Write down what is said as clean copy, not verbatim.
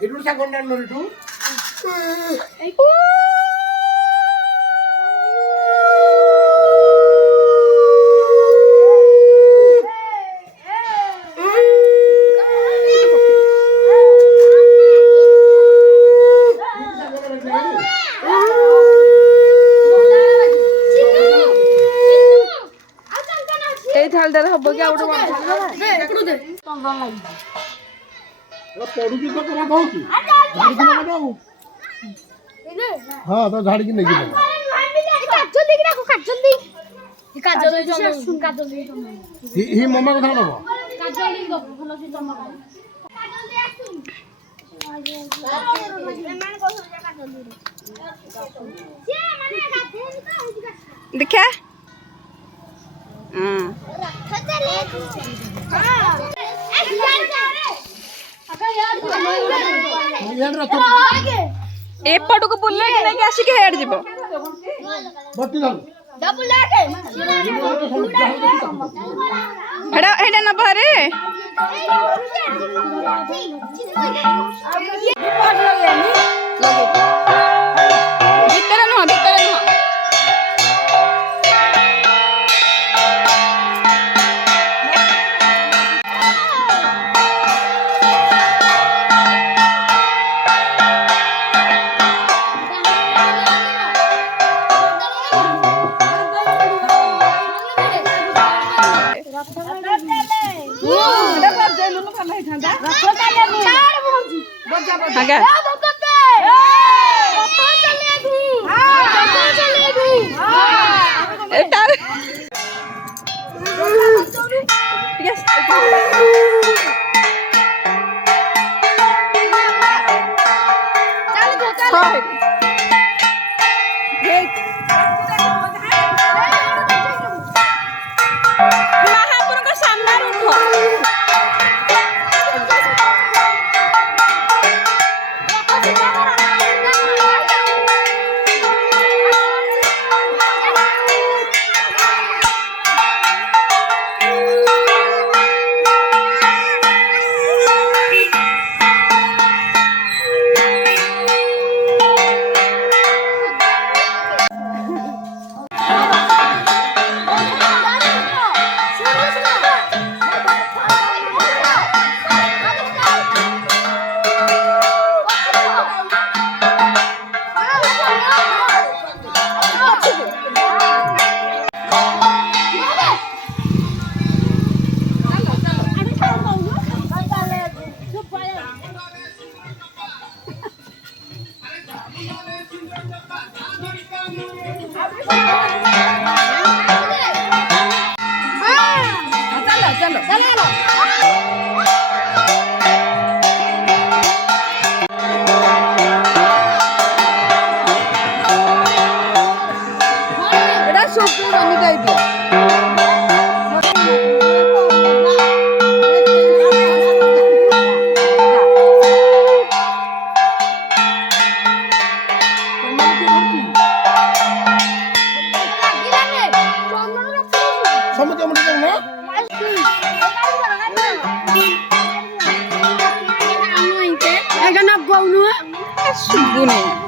itu sakonan nur itu ଥାଳିଟାରେ ହବ କି ଆଉ ଗୋଟେ ପଡୁଛି ତ କଣ କହୁଛି ଝାଡ଼ିକି ନେବା ଆଉ ହଁ ତ ଝାଡ଼ିକି ନେଇକି ନେବା ହି ମମା କଥା ନବ ଦେଖିଆ ଏପଟକୁ ବୁଲେଇକି ନେଇକି ଆସିକି ହେଡ୍ ଯିବ ହେଟା ନବ ରେ ଭିତରେ ନୁହଁ ଭିତରେ ନୁହଁ महापुर सामने उठ सुबुनी